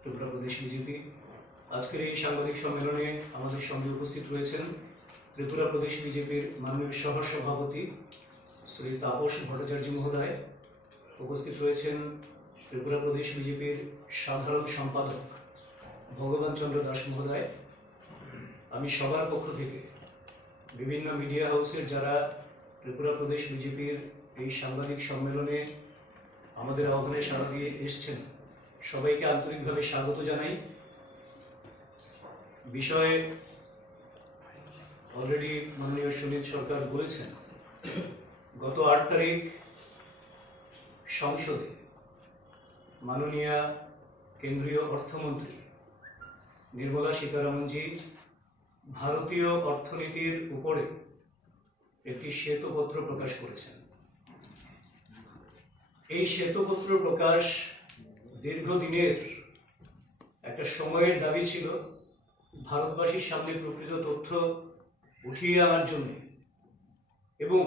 ত্রিপুরা প্রদেশ BJP. আজকের এই সাংবাদিক সম্মেলনে আমাদের সঙ্গে উপস্থিত রয়েছেন ত্রিপুরা প্রদেশ বিজেপির মাননীয় সহ সভাপতি শ্রী তাপস ভট্টাচার্য মহোদয়, উপস্থিত রয়েছেন ত্রিপুরা প্রদেশ বিজেপির সাধারণ সম্পাদক ভগবান চন্দ্র দাস মহোদয়। আমি সবার পক্ষ থেকে বিভিন্ন মিডিয়া হাউসের যারা ত্রিপুরা প্রদেশ বিজেপির এই সাংবাদিক সম্মেলনে আমাদের আহ্বানে সাড়া দিয়ে এসছেন, সবাইকে আন্তরিকভাবে স্বাগত জানাই। বিষয়ে অলরেডি মাননীয় সুনীল সরকার বলেছেন, গত 8 তারিখ সংসদে মাননীয় কেন্দ্রীয় অর্থমন্ত্রী নির্মলা সীতারামনজি ভারতীয় অর্থনীতির উপরে একটি শ্বেতপত্র প্রকাশ করেছেন। এই শ্বেতপত্র প্রকাশ দীর্ঘদিনের একটা সময়ের দাবি ছিল, ভারতবাসীর সামনে প্রকৃত তথ্য উঠিয়ে আনার জন্য এবং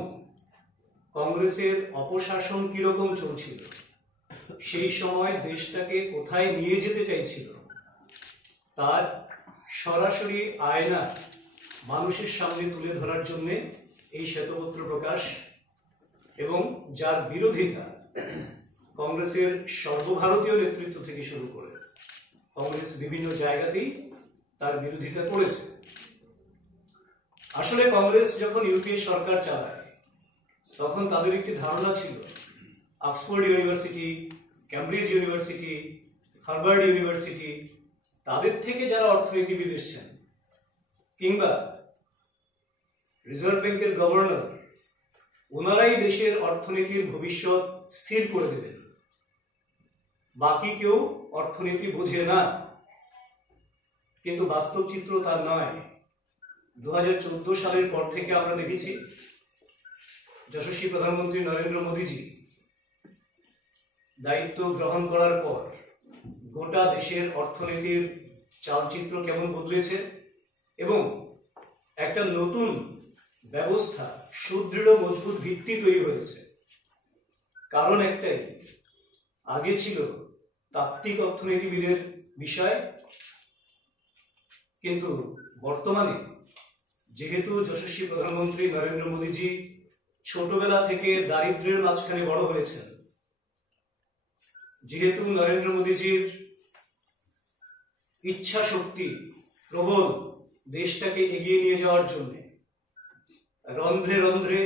কংগ্রেসের অপশাসন কিরকম চলছিল, সেই সময় দেশটাকে কোথায় নিয়ে যেতে চাইছিল তার সরাসরি আয়না মানুষের সামনে তুলে ধরার জন্য এই শ্বেতপত্র প্রকাশ, এবং যার বিরোধিতা কংগ্রেসের সর্বভারতীয় নেতৃত্ব থেকে শুরু করে কংগ্রেস বিভিন্ন জায়গাতেই তার বিরোধিতা করেছে। আসলে কংগ্রেস যখন ইউপিএ সরকার চালায় তখন তাদের একটি ধারণা ছিল, Oxford university, Cambridge university, Harvard university, তাদের থেকে যারা অর্থনীতিবিদ এসছেন কিংবা রিজার্ভ ব্যাংকের গভর্নর, ওনারাই দেশের অর্থনীতির ভবিষ্যৎ স্থির করে দেবেন, বাকি কেউ অর্থনীতি বোঝে না। কিন্তু বাস্তব চিত্র তার নয়। 2014 সালের পর থেকে আমরা দেখেছি যশস্বী প্রধানমন্ত্রী নরেন্দ্র মোদীজি দায়িত্ব গ্রহণ করার পর গোটা দেশের অর্থনীতির চালচিত্র কেমন বদলেছে এবং একটা নতুন ব্যবস্থা, সুদৃঢ় মজবুত ভিত্তি তৈরি হয়েছে। কারণ একটাই, আগে ছিল তাত্ত্বিক অর্থনীতিবিদের বিষয়, কিন্তু বর্তমানে যেহেতু যশস্বী প্রধানমন্ত্রী নরেন্দ্র মোদীজি ছোটবেলা থেকে দারিদ্র্যের মাঝখানে বড় হয়েছেন, যেহেতু নরেন্দ্র মোদীজির ইচ্ছা শক্তি প্রবল দেশটাকে এগিয়ে নিয়ে যাওয়ার জন্য, রন্ধ্রে রন্ধ্রে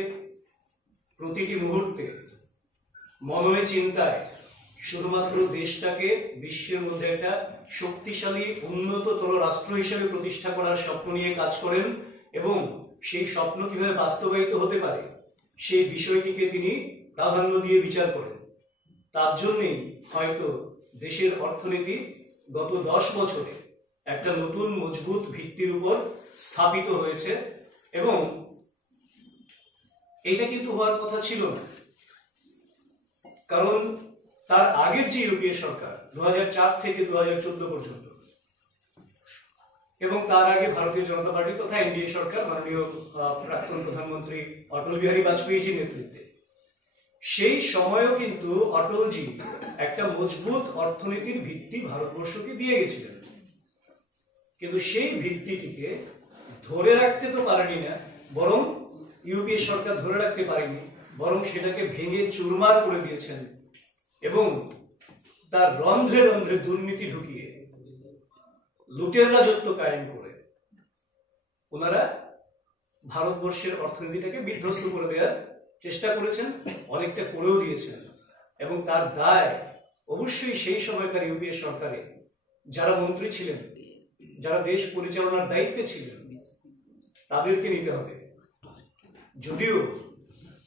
প্রতিটি মুহূর্তে মননে চিন্তায় শুধুমাত্র দেশটাকে বিশ্বের মধ্যে একটা শক্তিশালী উন্নততর রাষ্ট্র হিসেবে প্রতিষ্ঠা করার স্বপ্ন নিয়ে কাজ করেন এবং সেই স্বপ্ন কিভাবে বাস্তবায়িত হতে পারে সেই বিষয়টিকে তিনি প্রাধান্য দিয়ে বিচার করেন। তার জন্যই হয়তো দেশের অর্থনীতি গত 10 বছরে একটা নতুন মজবুত ভিত্তির উপর স্থাপিত হয়েছে, এবং এটা কিন্তু হওয়ার কথা ছিল না। কারণ তার আগের যে ইউপিএ সরকার 2004 থেকে 2014 পর্যন্ত, এবং তার আগে ভারতীয় জনতা পার্টি তথা এনডিএ সরকার মাননীয় প্রাক্তন প্রধানমন্ত্রী অটল বিহারী বাজপেয়ীজির নেতৃত্বে, সেই সময়ও কিন্তু অটলজি একটা মজবুত অর্থনীতির ভিত্তি ভারতবর্ষকে দিয়ে গেছিলেন। কিন্তু সেই ভিত্তিটিকে ধরে রাখতে তো পারেনি না, বরং ইউপিএ সরকার ধরে রাখতে পারেনি, বরং সেটাকে ভেঙে চুরমার করে দিয়েছেন এবং তার রন্ধ্রে রন্ধ্রে দুর্নীতি ঢুকিয়ে লুটের রাজত্ব কায়েম করে ওনারা ভারতবর্ষের অর্থনীতিটাকে বিধ্বস্ত করে দেওয়ার চেষ্টা করেছেন, অনেকটা করেও দিয়েছেন। এবং তার দায় অবশ্যই সেই সময়কার ইউপিএ সরকারে যারা মন্ত্রী ছিলেন, যারা দেশ পরিচালনার দায়িত্বে ছিলেন, তাদেরকে নিতে হবে। যদিও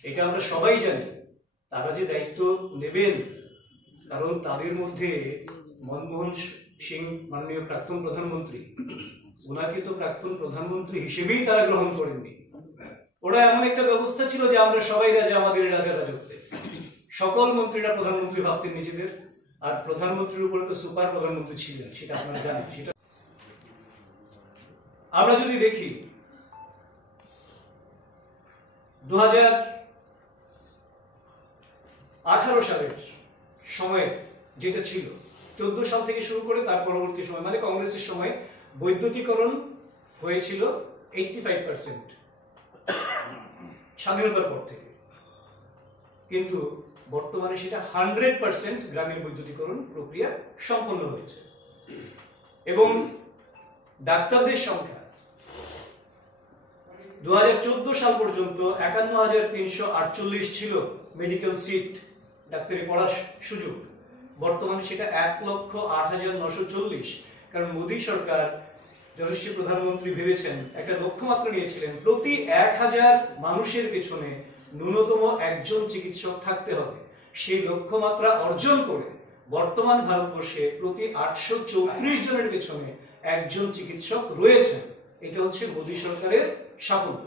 এটা আমরা সবাই জানি তারা যে দায়িত্ব নেবেন, কারণ তাদের মধ্যে মনমোহন সিং মাননীয় প্রাক্তন প্রধানমন্ত্রী, ওনাকে তো প্রাক্তন প্রধানমন্ত্রী হিসেবেই তারা গ্রহণ করেননি। ওরা এমন একটা ব্যবস্থা ছিল যে আমরা সবাই রাজা, আমাদের রাজা রাজত্বে, সকল মন্ত্রীরা প্রধানমন্ত্রী ভাবতেন নিজেদের, আর প্রধানমন্ত্রীর উপরে তো সুপার প্রধানমন্ত্রী ছিলেন, সেটা আপনারা জানেন। সেটা আমরা যদি দেখি 2018 সালের সময়ে যেটা ছিল 14 সাল থেকে শুরু করে তার পরবর্তী সময় মানে কংগ্রেসের সময় বৈদ্যুতিকরণ হয়েছিল 85% স্বাধীনতার পর থেকে, কিন্তু বর্তমানে সেটা 100% গ্রামীণ বৈদ্যুতিকরণ প্রক্রিয়া সম্পন্ন হয়েছে। এবং ডাক্তারদের সংখ্যা 2014 সাল পর্যন্ত 51,348 ছিল মেডিকেল সিট, ডাক্তারি পড়ার সুযোগ। বর্তমানে সেটা 1,08,940। কারণ মোদী সরকার, যশস্বী প্রধানমন্ত্রী ভেবেছেন, একটা লক্ষ্যমাত্রা নিয়েছিলেন প্রতি 1000 মানুষের পেছনে ন্যূনতম একজন চিকিৎসক থাকতে হবে। সেই লক্ষ্যমাত্রা অর্জন করে বর্তমান ভারতবর্ষে প্রতি 834 জনের পেছনে একজন চিকিৎসক রয়েছেন। এটা হচ্ছে মোদী সরকারের সাফল্য।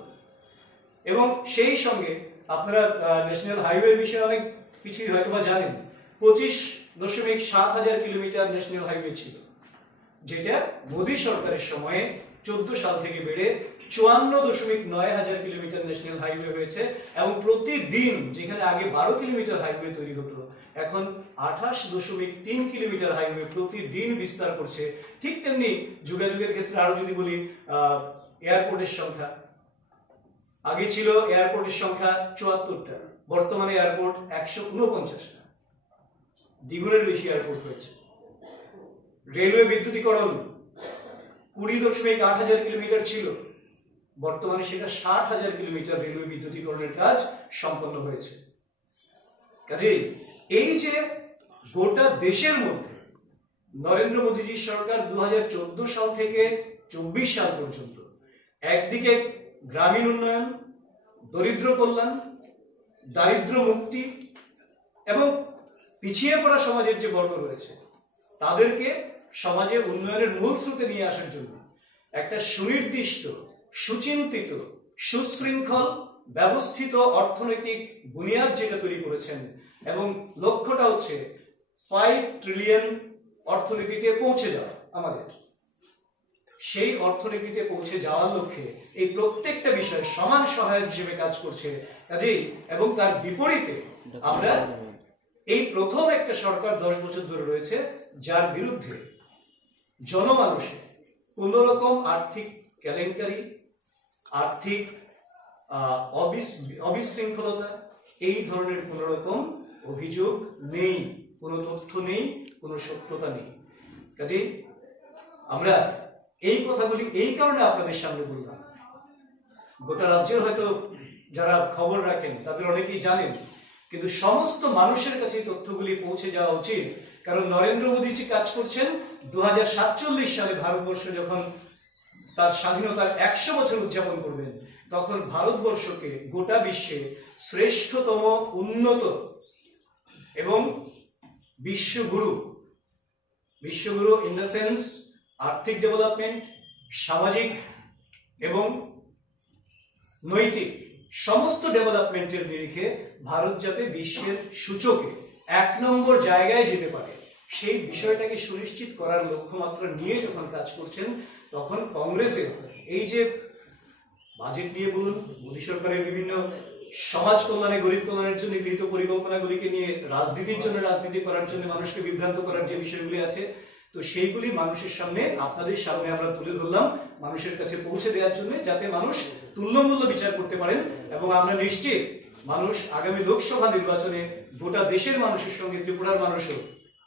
এবং সেই সঙ্গে আপনারা ন্যাশনাল হাইওয়ে বিষয়ে অনেক কিছুই হয়তোবা জানেন। 25.7 কিলোমিটার ন্যাশনাল হাইওয়ে ছিল, যেটা মোদী সরকারের সময়ে 14 সাল থেকে বেড়ে 54.9 কিলোমিটার ন্যাশনাল হাইওয়ে হয়েছে। এবং প্রতিদিন যেখানে আগে 12 কিলোমিটার হাইওয়ে তৈরি হতো, এখন 28.3 কিলোমিটার হাইওয়ে প্রতিদিন বিস্তার করছে। ঠিক তেমনি যোগাযোগের ক্ষেত্রে আরো যদি বলি, এয়ারপোর্টের সংখ্যা আগে ছিল এয়ারপোর্টের সংখ্যা 74টা, বর্তমানে এয়ারপোর্ট 149টা, দ্বিগুণের বেশি এয়ারপোর্ট হয়েছে। রেলওয়ে বিদ্যুতীকরণ 20.8 কিলোমিটার ছিল, বর্তমানে সেটা 60,000 কিলোমিটার রেলওয়ে বিদ্যুতীকরণের কাজ সম্পন্ন হয়েছে। কাজেই এই যে গোটা দেশের মধ্যে নরেন্দ্র মোদীজির সরকার 2014 সাল থেকে 24 সাল পর্যন্ত একদিকে গ্রামীণ উন্নয়ন, দরিদ্র কল্যাণ, দারিদ্র মুক্তি এবং পিছিয়ে পড়া সমাজের যে বর্গ রয়েছে তাদেরকে সমাজে উন্নয়নের মূল স্রোতে নিয়ে আসার জন্য একটা সুনির্দিষ্ট, সুচিন্তিত, সুশৃঙ্খল, ব্যবস্থিত অর্থনৈতিক বুনিয়াদ যেটা তৈরি করেছেন। এবং লক্ষ্যটা হচ্ছে 5 ট্রিলিয়ন অর্থনীতিতে পৌঁছে যাওয়া। আমাদের সেই অর্থনীতিতে পৌঁছে যাওয়ার লক্ষ্যে এই প্রত্যেকটা বিষয় সমান সহায়ক হিসেবে কাজ করছে। কাজেই এবং তার বিপরীতে আমরা এই প্রথম একটা সরকার 10 বছর ধরে রয়েছে যার বিরুদ্ধে জনমানুষে কোন রকম আর্থিক কেলেঙ্কারি, আর্থিক অবিশৃঙ্খলতা, এই ধরনের কোন রকম অভিযোগ নেই, কোনো তথ্য নেই, কোনো সত্যতা নেই। কাজেই আমরা এই কথাগুলি এই কারণে আপনাদের সামনে বললাম, গোটা রাজ্যের হয়তো যারা খবর রাখেন তাদের অনেকেই জানেন, কিন্তু সমস্ত মানুষের কাছে এই তথ্যগুলি পৌঁছে যাওয়া উচিত। কারণ নরেন্দ্র মোদীজি কাজ করছেন 2047 সালে ভারতবর্ষ যখন তার স্বাধীনতার 100 বছর উদযাপন করবেন, তখন ভারতবর্ষকে গোটা বিশ্বে শ্রেষ্ঠতম, উন্নত এবং বিশ্বগুরু ইন দ্য সেন্স আর্থিক ডেভেলপমেন্ট, সামাজিক এবং নৈতিক সমস্ত ডেভেলপমেন্টের নিরিখে ভারত যাতে বিশ্বের সূচকে 1 নম্বর জায়গায় যেতে পারে, সেই বিষয়টাকে সুনিশ্চিত করার লক্ষ্যমাত্রা নিয়ে যখন কাজ করছেন, তখন কংগ্রেসের এই যে বাজেট নিয়ে বলুন, মোদী সরকারের বিভিন্ন সমাজ কল্যাণে, গরিব কল্যাণের জন্য গৃহীত পরিকল্পনাগুলিকে নিয়ে রাজনীতির জন্য, রাজনীতি করার জন্য, মানুষকে বিভ্রান্ত করার যে বিষয়গুলি আছে, তো সেইগুলি মানুষের সামনে, আপনাদের সামনে আমরা তুলে ধরলাম মানুষের কাছে পৌঁছে দেওয়ার জন্য, যাতে মানুষ তুল্যমূল্য বিচার করতে পারেন। এবং আমরা নিশ্চিত মানুষ আগামী লোকসভা নির্বাচনে গোটা দেশের মানুষের সঙ্গে ত্রিপুরার মানুষও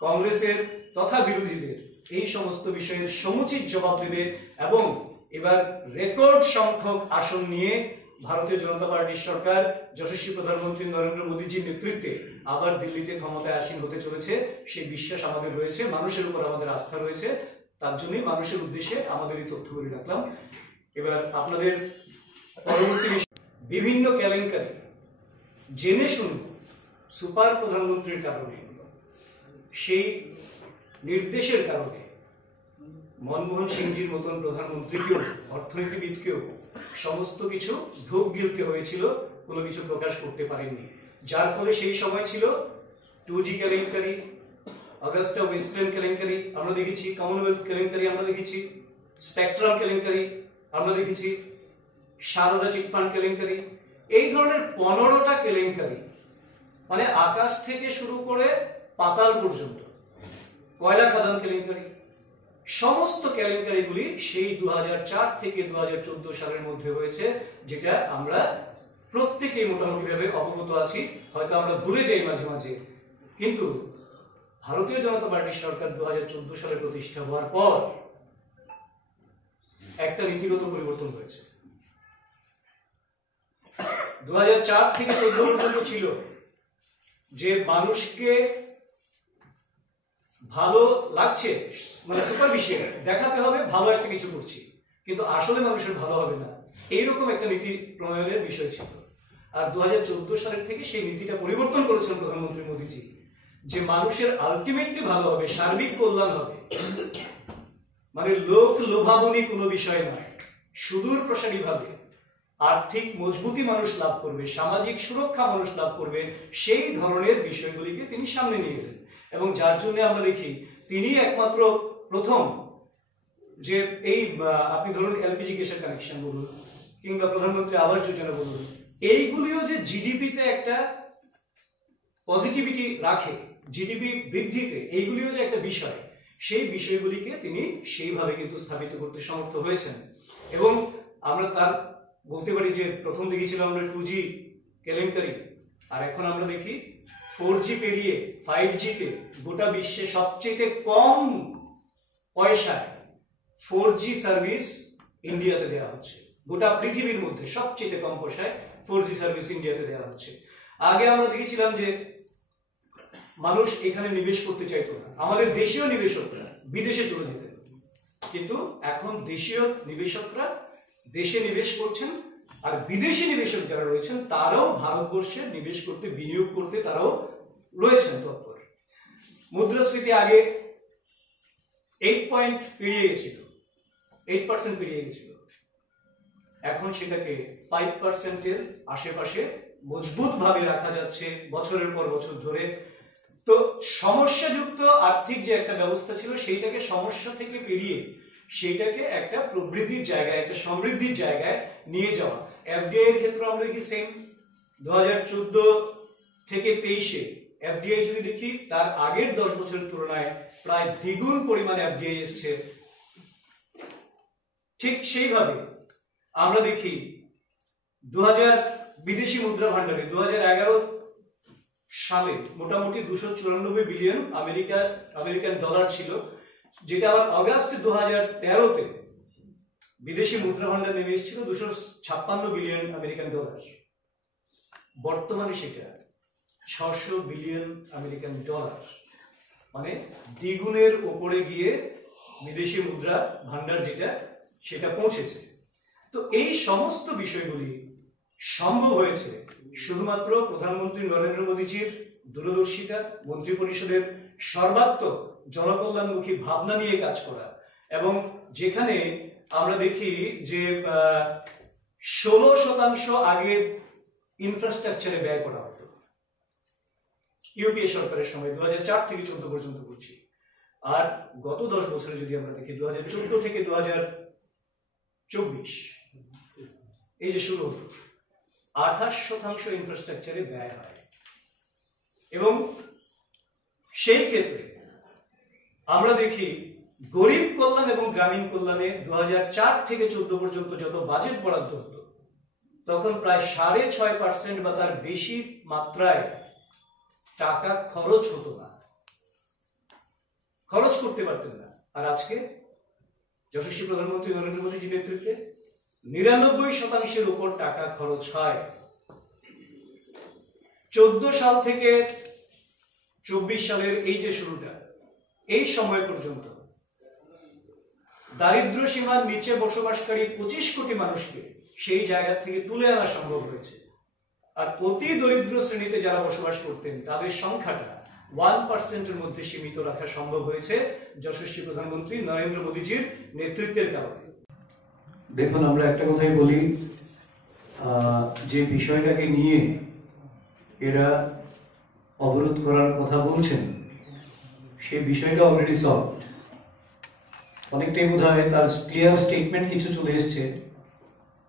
কংগ্রেসের তথা বিরোধীদের এই সমস্ত বিষয়ের সমুচিত জবাব দেবে এবং এবার রেকর্ড সংখ্যক আসন নিয়ে ভারতীয় জনতা পার্টির সরকার যশস্বী প্রধানমন্ত্রী নরেন্দ্র মোদীজির নেতৃত্বে আবার দিল্লিতে ক্ষমতায় আসীন হতে চলেছে। সেই বিশ্বাস আমাদের রয়েছে, মানুষের উপর আমাদের আস্থা রয়েছে। তার জন্যই মানুষের উদ্দেশ্যে আমাদের এই তথ্যগুলি রাখলাম। এবার আপনাদের পরবর্তী বিভিন্ন কেলেঙ্কারি জেনে শুনুন সুপার প্রধানমন্ত্রীর কারণে, সেই নির্দেশের কারণে মনমোহন সিংজির মতন প্রধানমন্ত্রীকেও, অর্থনীতিবিদকেও সমস্ত কিছু ঢোক গিলতে হয়েছিল, কোনো কিছু প্রকাশ করতে পারেননি। যার ফলে সেই সময় ছিল 2G কেলেঙ্কারি, অগাস্টা ওয়েস্টল্যান্ড কেলেঙ্কারি আমরা দেখেছি, কমনওয়েলথ কেলেঙ্কারি আমরা দেখেছি, স্পেকট্রাম কেলেঙ্কারি আমরা দেখেছি, সারদা চিটফান্ড কেলেঙ্কারি, এই ধরনের 15টা কেলেঙ্কারি, মানে আকাশ থেকে শুরু করে পাতাল পর্যন্ত কয়লা খাদান কেলেঙ্কারি, সমস্ত কেলেঙ্কারিগুলি সেই 2004 থেকে 2014 সালের মধ্যে হয়েছে, যেটা আমরা প্রত্যেকেই মোটামুটি ভাবে অবগত আছি, হয়তো আমরা ভুলে যাই মাঝে মাঝে। কিন্তু ভারতীয় জনতা পার্টির সরকার 2014 সালে প্রতিষ্ঠা হওয়ার পর একটা নীতিগত পরিবর্তন হয়েছে। 2004 থেকে 2014 পর্যন্ত ছিল যে মানুষকে ভালো লাগছে, মানে সুপারফিশিয়াল দেখাতে হবে ভালো একটা কিছু করছি, কিন্তু আসলে মানুষের ভালো হবে না, এইরকম একটা নীতি প্রণয়নের বিষয় ছিল। আর 2014 সালের থেকে সেই নীতিটা পরিবর্তন করেছেন প্রধানমন্ত্রী মোদীজি, যে মানুষের আলটিমেটলি ভালো হবে, সার্বিক কল্যাণ হবে, মানে লোক লোভাবনী কোনো বিষয় নয়, সুদূর প্রসারী ভাবে আর্থিক মজবুতি মানুষ লাভ করবে, সামাজিক সুরক্ষা মানুষ লাভ করবে, সেই ধরনের বিষয়গুলিকে তিনি সামনে নিয়ে এলেন। এবং যার জন্য আমরা দেখি তিনি একমাত্র প্রথম যে এই আপনি ধরুন এলপিজি গ্যাসের কানেকশন বলুন কিংবা প্রধানমন্ত্রী আবাস যোজনা বলুন, এইগুলিও যে জিডিপিতে একটা পজিটিভিটি রাখে, জিডিপি বৃদ্ধিতে এইগুলিও যে একটা বিষয়, সেই বিষয়গুলিকে তিনি সেইভাবে কিন্তু স্থাপিত করতে সমর্থ হয়েছেন। এবং আমরা তার বলতে পারি যে প্রথম দেখেছিলাম আমরা 2G কেলেঙ্কারি, আর এখন আমরা দেখি 4G পেরিয়ে 5G তে গোটা বিশ্বে সবচেয়ে কম পয়সায় 4G সার্ভিস ইন্ডিয়াতে দেওয়া হচ্ছে, গোটা পৃথিবীর মধ্যে সবচেয়ে কম পয়সায় 4G সার্ভিস ইন্ডিয়াতে দেওয়া হচ্ছে। আগে আমরা দেখেছিলাম যে মানুষ এখানে নিবেশ করতে চাইতো না, আমাদের দেশীয় নিবেশকরা বিদেশে চলে যেতেন, কিন্তু এখন দেশীয় নিবেশকরা দেশে নিবেশ করছেন, আর বিদেশি নিবেশক যারা রয়েছেন তারাও ভারতবর্ষে নিবেশ করতে, বিনিয়োগ করতে তারাও রয়েছেন তৎপর। মুদ্রাস্ফীতি আগে 8% পেরিয়ে গেছিল, 8% পেরিয়ে গেছিল, এখন সেটাকে 5% এর আশেপাশে মজবুত ভাবে রাখা যাচ্ছে বছরের পর বছর ধরে। তো সমস্যাযুক্ত আর্থিক যে একটা ব্যবস্থা ছিল সেইটাকে সমস্যা থেকে পেরিয়ে সেইটাকে একটা প্রবৃদ্ধির জায়গায়, একটা সমৃদ্ধির জায়গায় নিয়ে যাওয়া। এফডিআই এর ক্ষেত্রে আমরা দেখি সেম, 2014 থেকে 23-এ এফডিআই যদি দেখি তার আগের 10 বছরের তুলনায় প্রায় দ্বিগুণ পরিমাণে এফডিআই এসছে। ঠিক সেইভাবে আমরা দেখি 2000 বিদেশি মুদ্রা ভান্ডারে 2011 সালে মোটামুটি 294 বিলিয়ন আমেরিকান ডলার ছিল, যেটা আবার অগাস্ট 2013-তে বিদেশি মুদ্রা ভান্ডার নেমে এসেছিল 256 বিলিয়ন আমেরিকান ডলার। বর্তমানে সেটা 600 বিলিয়ন আমেরিকান ডলার, মানে দ্বিগুণের উপরে গিয়ে বিদেশি মুদ্রা ভান্ডার যেটা সেটা পৌঁছেছে। তো এই সমস্ত বিষয়গুলি সম্ভব হয়েছে শুধুমাত্র প্রধানমন্ত্রী নরেন্দ্র মোদীজির দূরদর্শিতা, মন্ত্রী পরিষদের সর্বাত্মক জনকল্যাণমুখী ভাবনা নিয়ে কাজ করা, এবং যেখানে আমরা দেখি যে 16% আগে ইনফ্রাস্ট্রাকচারে ব্যয় করা হতো ইউপিএ সরকারের সময়, 2004 থেকে 2014 পর্যন্ত করছি। আর গত 10 বছরে যদি আমরা দেখি 2014 থেকে 2024 এই যে শুরু হলো, 28% ইনফ্রাস্ট্রাকচারে ব্যয় হয়। এবং সেই ক্ষেত্রে আমরা দেখি গরিব কল্যাণ এবং গ্রামীণ কল্যাণে 2004 থেকে 2014 পর্যন্ত যত বাজেট বরাদ্দ হতো তখন প্রায় 6.5% বা তার বেশি মাত্রায় টাকা খরচ হতো না, খরচ করতে পারতেন না। আর আজকে যশস্বী প্রধানমন্ত্রী নরেন্দ্র মোদীজির নেতৃত্বে 99% উপর টাকা খরচ হয়। 14 সাল থেকে 24 সালের এই যে শুরুটা, এই সময় পর্যন্ত দারিদ্র সীমার নিচে বসবাসকারী 25 কোটি মানুষকে সেই জায়গা থেকে তুলে আনা সম্ভব হয়েছে। আর অতি দরিদ্র শ্রেণীতে যারা বসবাস করতেন তাদের সংখ্যাটা 1% মধ্যে সীমিত রাখা সম্ভব হয়েছে যশস্বী প্রধানমন্ত্রী নরেন্দ্র মোদীজির নেতৃত্বের কারণে। দেখুন, আমরা একটা কথাই বলি, যে বিষয়টাকে নিয়ে এরা অবরোধ করার কথা বলছেন সেই বিষয়টা অলরেডি সলভড, অনেকটাই বোধ হয় তার ক্লিয়ার স্টেটমেন্ট কিছু চলে এসছে,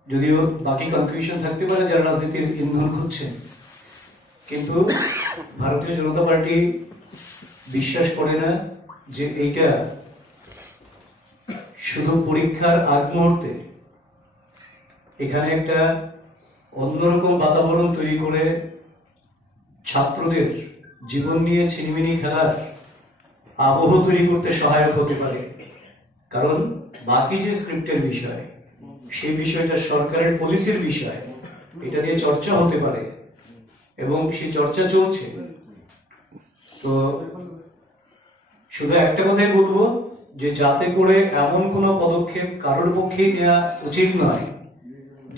যদিও বাকি কনফিউশন থাকতে পারে যারা রাজনীতির ইন্ধন খুঁজছেন। কিন্তু ভারতীয় জনতা পার্টি বিশ্বাস করে না যে এইটা শুধু পরীক্ষার আগ মুহূর্তে এখানে একটা অন্যরকম বাতাবরণ তৈরি করে ছাত্রদের জীবন নিয়ে ছিনিমিনি খেলার আবহ তৈরি করতে সহায়ক হতে পারে। কারণ বাকি যে স্ক্রিপ্টের বিষয়, সেই বিষয়টা সরকারের পলিসির বিষয়, এটা নিয়ে চর্চা হতে পারে এবং সেই চর্চা চলছে। তো শুধু একটা কথাই বলবো যে যাতে করে এমন কোনো পদক্ষেপ কারোর পক্ষে নেওয়া উচিত নয়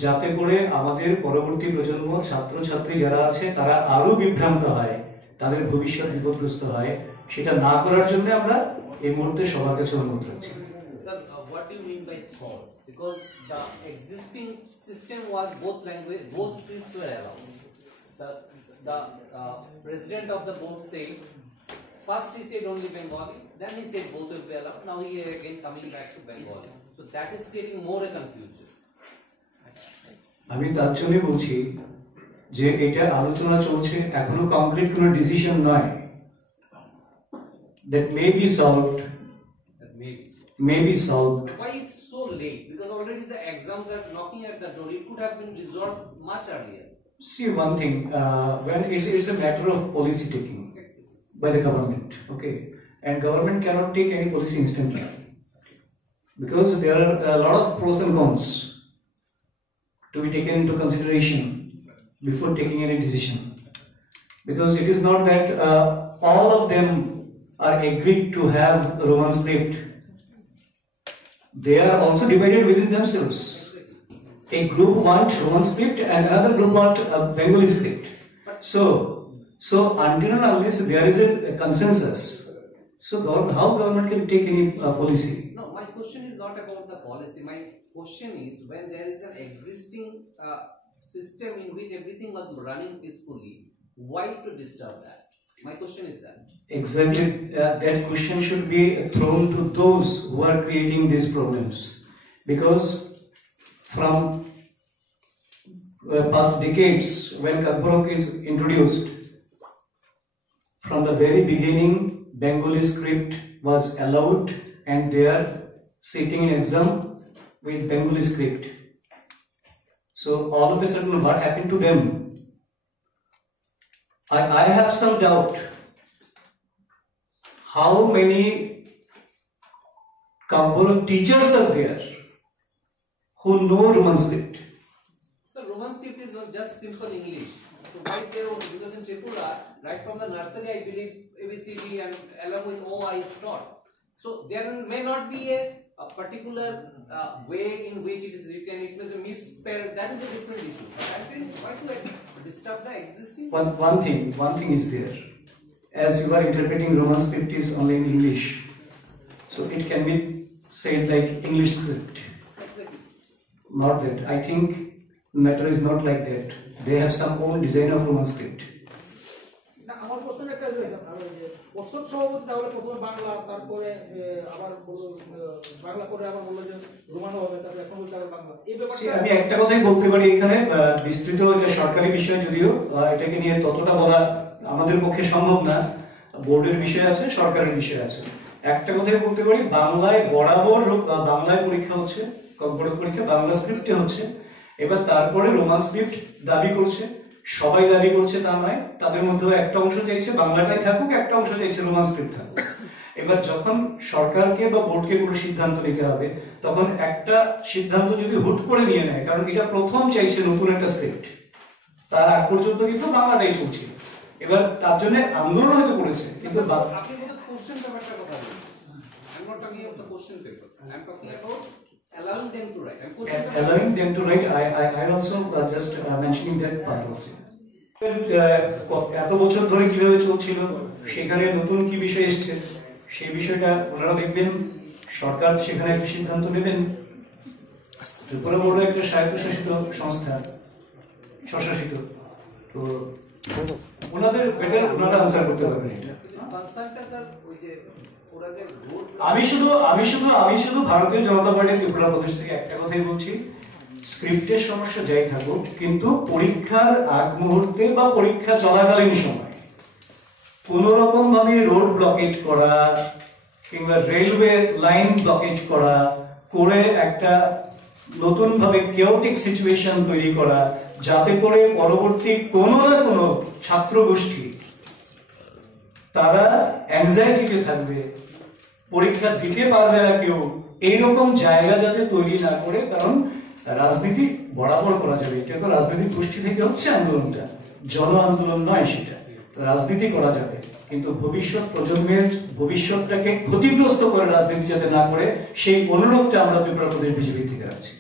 যাতে করে আমাদের পরবর্তী প্রজন্ম ছাত্রছাত্রী যারা আছে তারা আরো বিভ্রান্ত হয়, তাদের ভবিষ্যৎ বিপদগ্রস্ত হয়, সেটা না করার জন্য আমরা এই মুহূর্তে সবার কাছে অনুরোধ রাখছি। Sir, what do you mean by solve? Because the existing system was both language, both scripts were allowed. The president of the board said, first he said only Bengali, then he said both will be allowed. Now he is again coming back to Bengali. So that is creating more a confusion. আমি তার জন্য বলছি যে এটা আলোচনা চলছে, এখনো concrete কোনো ডিসিশন নয়। That may be solved. May be solved. Why it's so late? Because already the exams are knocking at the door. It could have been resolved much earlier. See one thing, when it's a matter of policy taking by the government, okay, and government cannot take any policy instantly because there are a lot of pros and cons to be taken into consideration before taking any decision. Because it is not that all of them are agreed to have Roman script. They are also divided within themselves. A group want Roman script and another group want Bengali script. So until and unless there is a consensus, so how government can take any policy? No, my question is not about the policy. My question is when there is an existing system in which everything was running peacefully, why to disturb that? My question is that. Exactly, that question should be thrown to those who are creating these problems, because from past decades when Kakborok is introduced, from the very beginning Bengali script was allowed and they are sitting in exam with Bengali script. So all of a sudden what happened to them? I have some doubt how many Kakborok teachers are there who know Roman script. The Roman script is not just simple English. So right there, because in Tripura, right from the nursery, I believe ABCD and along with OI is taught. So there may not be a particular way in which it is written. It was a misspelled. That is a different issue. But I think why to disturb the existing? One thing is there. As you are interpreting Roman script is only in English, so it can be said like English script. Exactly. Not that. I think matter is not like that. They have some own design of Roman script. না আমার প্রশ্ন একটা প্রশ্ন সভাপতি তাহলে প্রথমে বাংলা, তারপরে আবার বাংলা করে আবার বললো যে রোমানো হবে, তারপরে এখন বলতে আবার বাংলা। এই ব্যাপারটা আমি একটা কথাই বলতে পারি এখানে, বিস্তৃত এটা সরকারি বিষয়, যদিও এটাকে নিয়ে ততটা বলা আমাদের পক্ষে সম্ভব না। বোর্ডের বিষয় আছে, সরকারের বিষয় আছে। একটা কথাই বলতে পারি, বাংলায় বরাবর বাংলায় পরীক্ষা হচ্ছে, কম্পিউটার পরীক্ষা বাংলা স্ক্রিপ্টে হচ্ছে। এবার তারপরে রোমান স্ক্রিপ্ট দাবি করছে, সবাই দাবি করছে তা নয়, তাদের মধ্যেও একটা অংশ চাইছে বাংলাটাই থাকুক, একটা অংশ চাইছে রোমান স্ক্রিপ্ট থাকুক। এবার যখন সরকারকে বা বোর্ডকে কোনো সিদ্ধান্ত নিতে হবে, তখন একটা সিদ্ধান্ত যদি হুট করে নিয়ে নেয়, কারণ এটা প্রথম চাইছে নতুন একটা স্ক্রিপ্ট, তার আগ পর্যন্ত কিন্তু বাংলাটাই চলছে। এবার তার জন্য আন্দোলন হয়তো করেছে, কিন্তু আপনি বলতে কোশ্চেন পেপারটার কথা বলছেন। I'm not talking about the question paper. I'm talking about allowing them to write. Allowing them to write, I also just mentioning that part also. এত বছর ধরে কিভাবে চলছিল, সেখানে নতুন কি বিষয় এসছে, সেই বিষয়টা ওনারা দেখবেন, সরকার সেখানে একটা সিদ্ধান্ত নেবেন। ত্রিপুরা বোর্ড একটা স্বায়ত্তশাসিত সংস্থা, স্বশাসিত, তো ওনাদের বেটার ওনারা আনসার করতে পারবেন এটা। আমি শুধু ভারতীয় জনতা পার্টি ত্রিপুরা প্রদেশ থেকে একটা কথাই বলছি, স্ক্রিপ্টের সমস্যা যাই থাকুক, কিন্তু পরীক্ষার আগ মুহূর্তে বা পরীক্ষা চলাকালীন সময় কোন রকম ভাবে রোড ব্লকেট করা, কিংবা রেলওয়ে লাইন ব্লকেজ করা, করে একটা নতুন ভাবে কেওটিক সিচুয়েশন তৈরি করা, যাতে করে পরবর্তী কোনো না কোনো ছাত্র গোষ্ঠী তারা অ্যাংজাইটিতে থাকবে, পরীক্ষা দিতে পারবে না কেউ, এইরকম জায়গা যাতে তৈরি না করে। কারণ রাজনীতি বরাবর করা যাবে, এটা তো রাজনৈতিক গোষ্ঠী থেকে হচ্ছে আন্দোলনটা, জন আন্দোলন নয়, সেটা রাজনীতি করা যাবে, কিন্তু ভবিষ্যৎ প্রজন্মের ভবিষ্যৎটাকে ক্ষতিগ্রস্ত করে রাজনীতি যাতে না করে, সেই অনুরোধটা আমরা ত্রিপুরা প্রদেশ বিজেপি থেকে রাখছি।